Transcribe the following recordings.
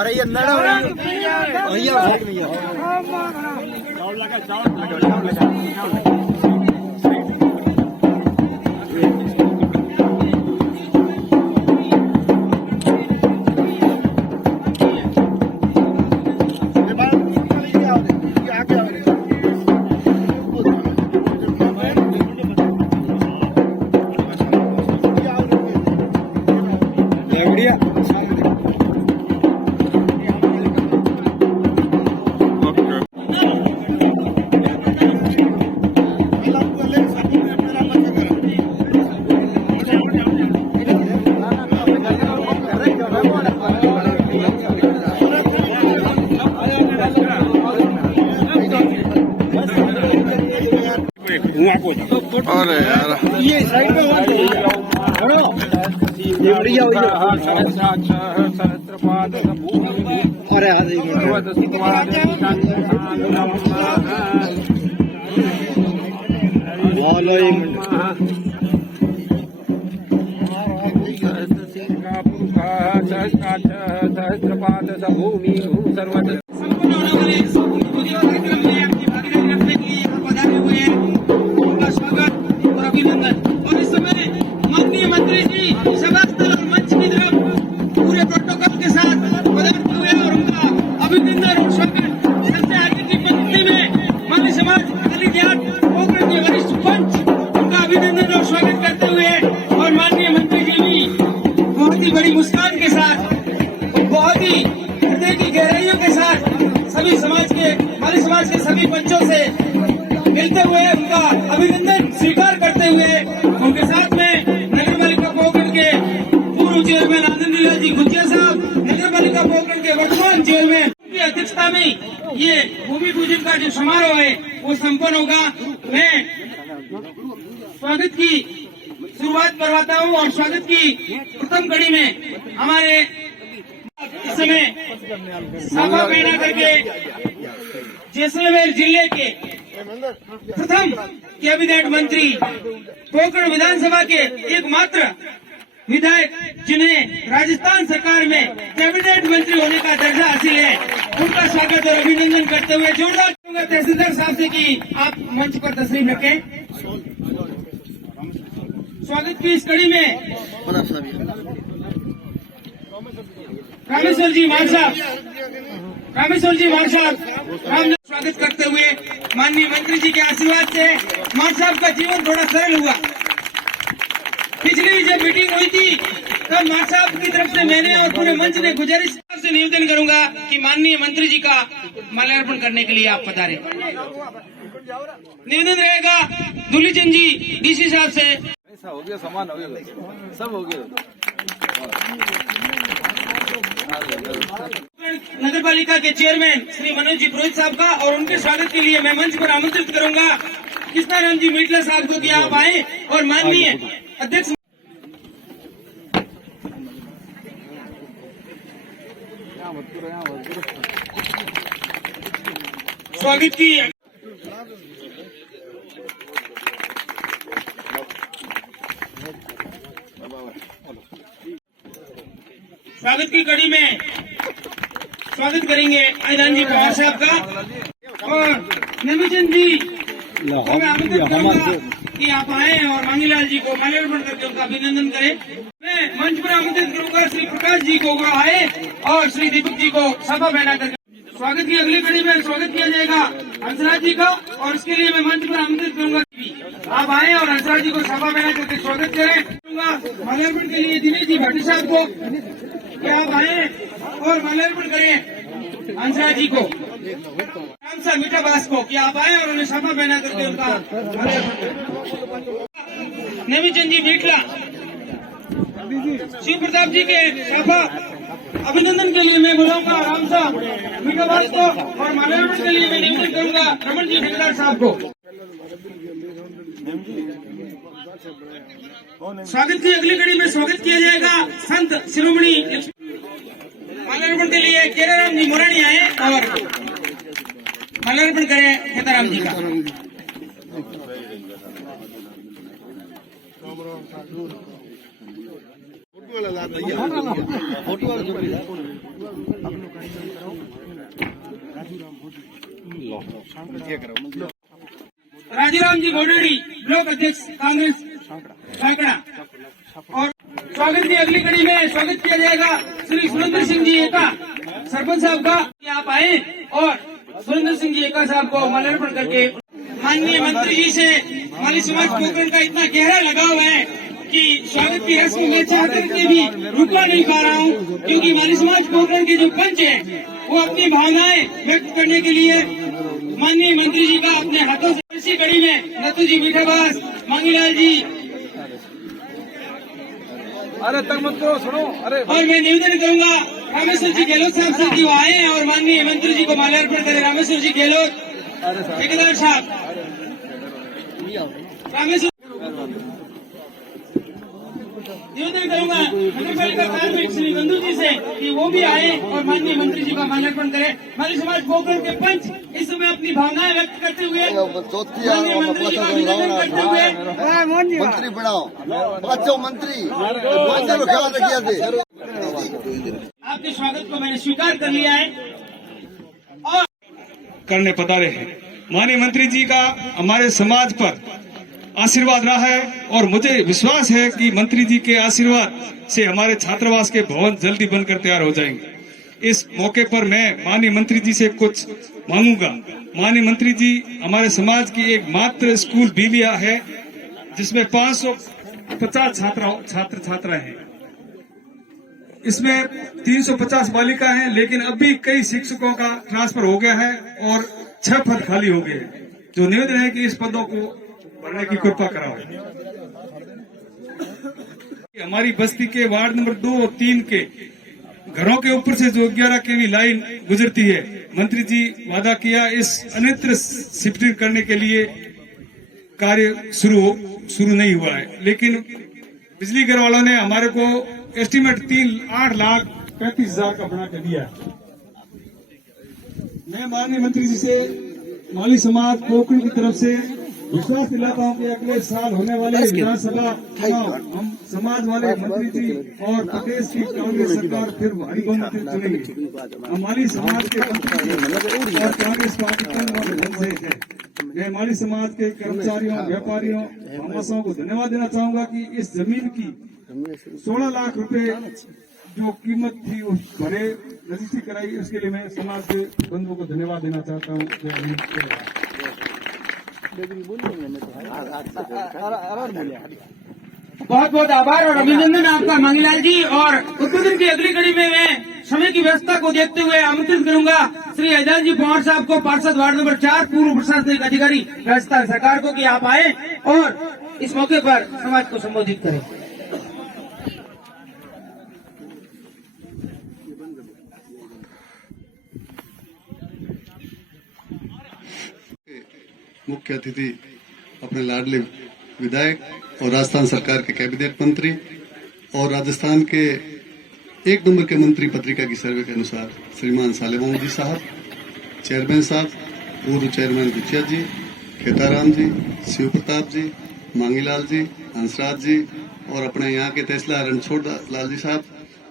अरे ये नड़ा भैया अरे यार ये साइड में अरे सहस्रपाद भूमि सर्वत बड़ी मुस्कान के साथ बहुत ही हृदय की गहराइयों के साथ सभी समाज के हमारे समाज के सभी पंचों से मिलते हुए उनका अभिनंदन स्वीकार करते हुए उनके साथ में नगर पालिका पोखरण के पूर्व चेयरमैन आनंदलाल जी गुज्जिया साहब, नगर पालिका पोखरण के वर्तमान चेयरमैन की अध्यक्षता में ये भूमि पूजन का जो समारोह है वो संपन्न होगा। मैं स्वागत की शुरुआत करवाता हूँ और स्वागत की प्रथम कड़ी में हमारे इस समय साफा पहना करके जैसलमेर जिले के प्रथम कैबिनेट मंत्री पोखरण विधानसभा के एकमात्र विधायक जिन्हें राजस्थान सरकार में कैबिनेट मंत्री होने का दर्जा हासिल है, उनका स्वागत और अभिनंदन करते हुए जोरदार तहसीलदार साहब से कि आप मंच पर तस्लीम रखें। स्वागत की इस कड़ी में रामेश्वर जी मान साहब स्वागत करते हुए माननीय मंत्री जी के आशीर्वाद से मान साहब का जीवन थोड़ा सरल हुआ। पिछली जब मीटिंग हुई थी तब मान साहब की तरफ से मैंने और पूरे मंच ने गुजारिश से निवेदन करूंगा कि माननीय मंत्री जी का माल्यार्पण करने के लिए आप पधारें। निवेदन रहेगा दुलीचंद जी डीसी साहब से। ऐसा हो गया, सामान हो गया, सब हो गया। नगर पालिका के चेयरमैन श्री मनोज जी पुरोहित साहब का और उनके स्वागत के लिए मैं मंच पर आमंत्रित करूंगा कृष्णाराम जी मीटला साहब को कि आप आए और माननीय अध्यक्ष स्वागत की कड़ी में स्वागत करेंगे आयदान जी पवार साहब का और नवीचंद जी को मैं आमंत्रित करूंगा कि आप आए और मांगीलाल जी को माल्यार्पण करके उनका अभिनंदन करें। मैं मंच पर आमंत्रित करूंगा श्री प्रकाश जी को आए और श्री दीपक जी को सभा पहना करके स्वागत की अगली कड़ी में स्वागत किया जाएगा हंसराज जी का और इसके लिए मैं मंच पर आमंत्रित करूंगा आप आए और हंसराज जी को सभा पहना करके स्वागत करें। माल्यार्पण के लिए दिनेश जी भाटी साहब को कि आप आए और माल्यार्पण करें हंसराज जी को, राम साहब मीठा बास को कि आप आए और उन्हें सभा पहना करके उनका नवीचंद जी मीठला शिव प्रताप जी के सभा अभिनंदन के लिए मैं बुलाऊंगा राम साहब मीठा बास को और माल्यार्पण के लिए मैं निवेदन करूंगा रमन जी ठेकेदार साहब को। स्वागत की अगली कड़ी में स्वागत किया जाएगा संत शिरोमणि माल्यार्पण के लिए केराराम जी मोरानी आए और माल्यार्पण करें खेताराम जी का। राजूराम जी घोडेड़ी ब्लॉक अध्यक्ष कांग्रेस सैकड़ा। और स्वागत की अगली कड़ी में स्वागत किया जाएगा श्री सुरेंद्र सिंह जी एका सरपंच साहब का। आप आए और सुरेंद्र सिंह जी एका साहब को माल्यार्पण करके माननीय मंत्री जी से माली समाज पोखरण का इतना गहरा लगाव है कि स्वागत की रस्म में चाह करके भी रुकवा नहीं पा रहा हूँ, क्योंकि माली समाज पोखरण के जो पंच है वो अपनी भावनाएं व्यक्त करने के लिए माननीय मंत्री जी का अपने हाथों से इसी कड़ी में नथु जी मीठाबास, मांगीलाल जी, अरे तक मत करो, सुनो। अरे और मैं निवेदन करूंगा रामेश्वर जी गहलोत साहब से कि वो आए और माननीय मंत्री जी को माल्यार्पण करें। रामेश्वर जी गहलोत, ठेकेदार साहब, रामेश्वर निवेदन करूंगा नगरपालिका कार्मिक श्री बंधु जी से कि वो भी आए और माननीय मंत्री जी का माल्यार्पण करें। माली समाज पोखरण के पंच इस समय अपनी भावनाएं व्यक्त करते हुए माननीय मंत्री जी का अभिनंदन करते हुए मंत्री बनाओ, बच्चों मंत्री ख्याल रखिए। आपके स्वागत को मैंने स्वीकार कर लिया है और करने पधारे हैं। माननीय मंत्री जी का हमारे समाज पर आशीर्वाद रहा है और मुझे विश्वास है कि मंत्री जी के आशीर्वाद से हमारे छात्रावास के भवन जल्दी बनकर तैयार हो जाएंगे। इस मौके पर मैं माननीय मंत्री जी से कुछ मांगूंगा। माननीय मंत्री जी, हमारे समाज की एक मात्र स्कूल बीलिया है जिसमें 550 छात्र हैं। इसमें 350 बालिका हैं, लेकिन अभी कई शिक्षकों का ट्रांसफर हो गया है और 6 पद खाली हो गए हैं। जो निवेदन है कि इस पदों को भरने की कृपा कराओ। हमारी बस्ती के वार्ड नंबर 2 और 3 के घरों के ऊपर से जो 11 केवी लाइन गुजरती है, मंत्री जी वादा किया इस अन्यत्र शिफ्टिंग करने के लिए कार्य शुरू नहीं हुआ है, लेकिन बिजली घर वालों ने हमारे को एस्टीमेट 8,35,000 का बना कर दिया। मैं माननीय मंत्री जी से माली समाज पोखरण की तरफ से विश्वास दिलाता हूँ कि अगले साल होने वाले विधानसभा चुनाव हम समाज वाले मंत्री जी और प्रदेश की कांग्रेस सरकार फिर भारी बहुमत से चुनेंगे। हमारी समाज के मंत्री और कांग्रेस पार्टी है। मैं माली समाज के कर्मचारियों, व्यापारियों, आवासों को धन्यवाद देना चाहूंगा कि इस जमीन की 16 लाख रुपए जो कीमत थी उस भरे रजिस्ट्री कराई, उसके लिए मैं समाज के बंधुओं को धन्यवाद देना चाहता हूँ। बहुत बहुत आभार और अभिनंदन आपका मांगीलाल जी। और उद्बोधन की अगली कड़ी में मैं समय की व्यवस्था को देखते हुए आमंत्रित करूंगा श्री एजाज जी पवार साहब को, पार्षद वार्ड नंबर 4, पूर्व प्रशासनिक अधिकारी राजस्थान सरकार को, कि आप आए और इस मौके पर समाज को संबोधित करें। मुख्य अतिथि अपने लाडले विधायक और राजस्थान सरकार के कैबिनेट मंत्री और राजस्थान के 1 नंबर के मंत्री पत्रिका की सर्वे के अनुसार श्रीमान सालेबाऊ जी साहब, चेयरमैन साहब, पूर्व चेयरमैन गुचिया जी, खेताराम जी, शिव प्रताप जी, मांगीलाल जी, हंसराज जी और अपने यहाँ के तहसीलदार रणछोड़ लाल जी साहब,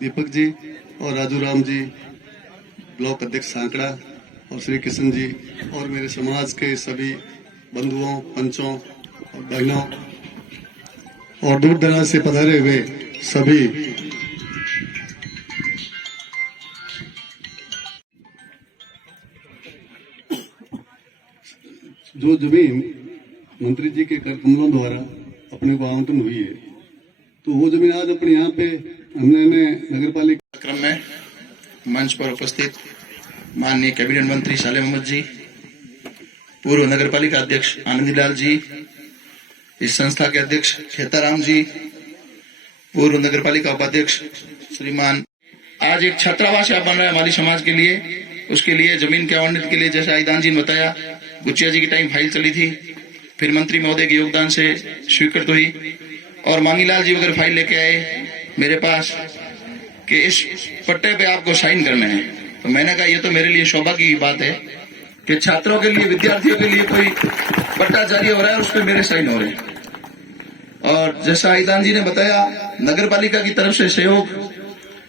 दीपक जी और राजूराम जी ब्लॉक अध्यक्ष सांकड़ा और श्री किशन जी और मेरे समाज के सभी बंधुओं, पंचों और बहनों और दूर दराज से पधारे हुए सभी जो जमीन मंत्री जी के कर कमलों द्वारा अपने को आवंटन हुई है, तो वो जमीन आज अपने यहाँ पे हमने नगर पालिका क्रम में मंच पर उपस्थित माननीय कैबिनेट मंत्री सालेह मोहम्मद जी, पूर्व नगर पालिका अध्यक्ष आनंदीलाल जी, इस संस्था के अध्यक्ष खेताराम जी, पूर्व नगर पालिका उपाध्यक्ष श्रीमान, आज एक छात्रावास बन रहा है हमारी समाज के लिए, उसके लिए जमीन के आवंटन के लिए जैसे आईदान जी ने बताया, गुचिया जी की टाइम फाइल चली थी, फिर मंत्री महोदय के योगदान से स्वीकृत हुई और मांगीलाल जी वगैरह फाइल लेके आए मेरे पास कि इस पट्टे पे आपको साइन करने हैं। तो मैंने कहा ये तो मेरे लिए सौभाग्य की बात है कि छात्रों के लिए, विद्यार्थियों के लिए कोई पट्टा जारी हो रहा है, उस पर मेरे साइन हो रहे हैं। और जैसा ईदान जी ने बताया, नगर पालिका की तरफ से सहयोग,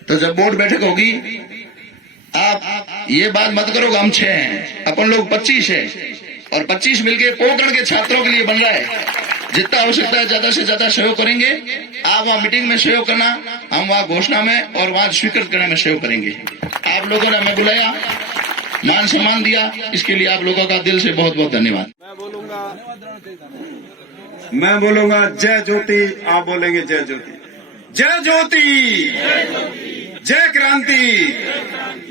तो जब बोर्ड बैठक होगी, आप ये बात मत करो हम 6 हैं, अपन लोग 25 हैं, और 25 मिलके पोखरण के छात्रों के लिए बन रहा है। जितना आवश्यकता है ज्यादा से ज्यादा सहयोग करेंगे। आप वहाँ मीटिंग में सहयोग करना, हम वहाँ घोषणा में और वहाँ स्वीकृत करने में सहयोग करेंगे। आप लोगों ने हमें बुलाया, मान सम्मान दिया, इसके लिए आप लोगों का दिल से बहुत बहुत धन्यवाद। मैं बोलूंगा जय ज्योति, आप बोलेंगे जय ज्योति। जय ज्योति, जय क्रांति,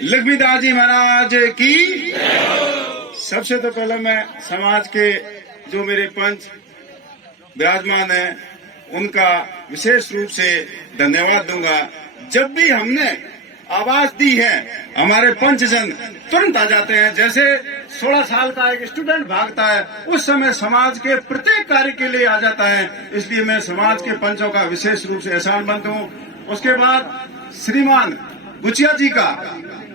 लक्ष्मीदास जी महाराज की। सबसे तो पहले मैं समाज के जो मेरे पंच विराजमान है, उनका विशेष रूप से धन्यवाद दूंगा। जब भी हमने आवाज दी है, हमारे पंचजन तुरंत आ जाते हैं। जैसे 16 साल का एक स्टूडेंट भागता है, उस समय समाज के प्रत्येक कार्य के लिए आ जाता है। इसलिए मैं समाज के पंचों का विशेष रूप से एहसानमंद हूँ। उसके बाद श्रीमान गुचिया जी का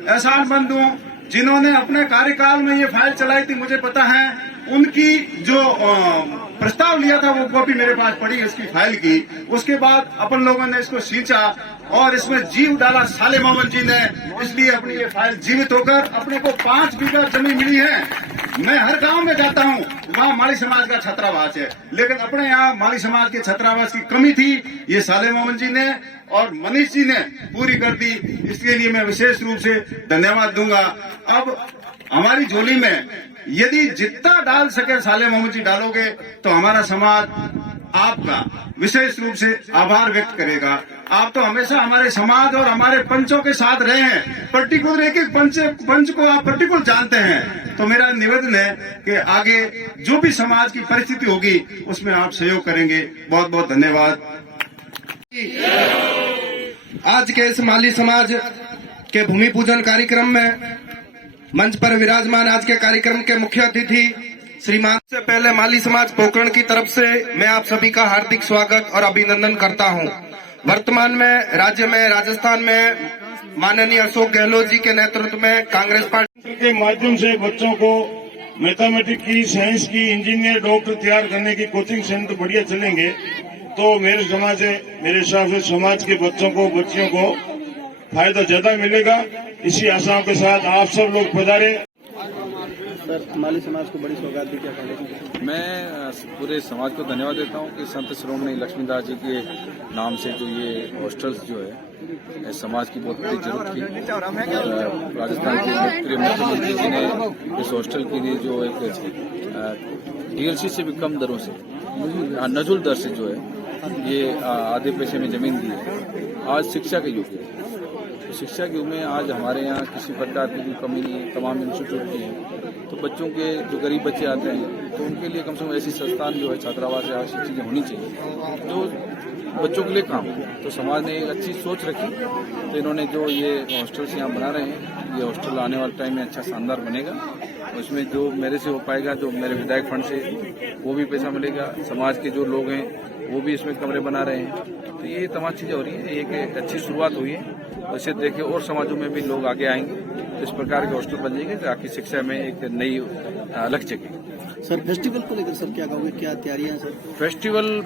एहसानमंद हूँ, जिन्होंने अपने कार्यकाल में ये फाइल चलाई थी। मुझे पता है उनकी जो प्रस्ताव लिया था, वो कॉपी मेरे पास पड़ी है इसकी फाइल की। उसके बाद अपन लोगों ने इसको सींचा और इसमें जीव डाला साले मोहम्मद जी ने। इसलिए अपनी ये फाइल जीवित होकर अपने को 5 बीघा जमीन मिली है। मैं हर गांव में जाता हूँ, वहाँ माली समाज का छात्रावास है, लेकिन अपने यहाँ माली समाज के छात्रावास की कमी थी। ये साले मोहम्मद जी ने और मनीष जी ने पूरी कर दी। इसके लिए मैं विशेष रूप से धन्यवाद दूंगा। अब हमारी झोली में यदि जितना डाल सके साले मोहम्मद जी डालोगे, तो हमारा समाज आपका विशेष रूप से आभार व्यक्त करेगा। आप तो हमेशा हमारे समाज और हमारे पंचों के साथ रहे हैं। पर्टिकुलर एक एक पंच को आप पर्टिकुलर जानते हैं। तो मेरा निवेदन है कि आगे जो भी समाज की परिस्थिति होगी, उसमें आप सहयोग करेंगे। बहुत बहुत धन्यवाद। आज के इस माली समाज के भूमि पूजन कार्यक्रम में मंच पर विराजमान आज के कार्यक्रम के मुख्य अतिथि श्रीमान, से पहले माली समाज पोखरण की तरफ से मैं आप सभी का हार्दिक स्वागत और अभिनंदन करता हूं। वर्तमान में राज्य में, राजस्थान में माननीय अशोक गहलोत जी के नेतृत्व में कांग्रेस पार्टी के माध्यम से बच्चों को मैथमेटिक्स की, साइंस की, इंजीनियर, डॉक्टर तैयार करने की कोचिंग सेंटर बढ़िया चलेंगे। तो मेरे हिसाब से समाज के बच्चों को, बच्चियों को फायदा ज्यादा मिलेगा। इसी आशाओं के साथ आप सब लोग पधारे। सर, माली समाज को बड़ी सौगात दी, क्या कहेंगे? मैं पूरे समाज को धन्यवाद देता हूं कि संत शिरोमणि लक्ष्मीदास जी के नाम से जो ये हॉस्टल्स जो है समाज की बहुत बड़ी जरूरत थी। राजस्थान के लोकप्रिय मुख्यमंत्री जी ने इस हॉस्टल के लिए जो एक डीएलसी से भी कम दरों से, नजुल दर से जो है ये आधे पैसे में जमीन दी है। आज शिक्षा के युग है, तो शिक्षा के युग में आज हमारे यहाँ किसी प्रकार की भी कमी नहीं है, तमाम इंस्टीट्यूट भी हैं। तो बच्चों के जो गरीब बच्चे आते हैं, तो उनके लिए कम से कम ऐसी संस्थान जो है, छात्रावास या ऐसी चीजें होनी चाहिए जो बच्चों के लिए काम हो। तो समाज ने एक अच्छी सोच रखी, तो इन्होंने जो ये हॉस्टल्स यहाँ बना रहे हैं, ये हॉस्टल आने वाले टाइम में अच्छा शानदार बनेगा। उसमें जो मेरे से हो पाएगा, जो मेरे विधायक फंड से, वो भी पैसा मिलेगा। समाज के जो लोग हैं वो भी इसमें कमरे बना रहे हैं। तो ये तमाम चीजें हो रही है, एक अच्छी शुरुआत हुई है। इसे देखे और समाजों में भी लोग आगे आएंगे, तो इस प्रकार के हॉस्टल बन जाएंगे ताकि शिक्षा में एक नई अलग जगह। सर, फेस्टिवल को लेकर सर क्या कहोगे, क्या तैयारियां सर? फेस्टिवल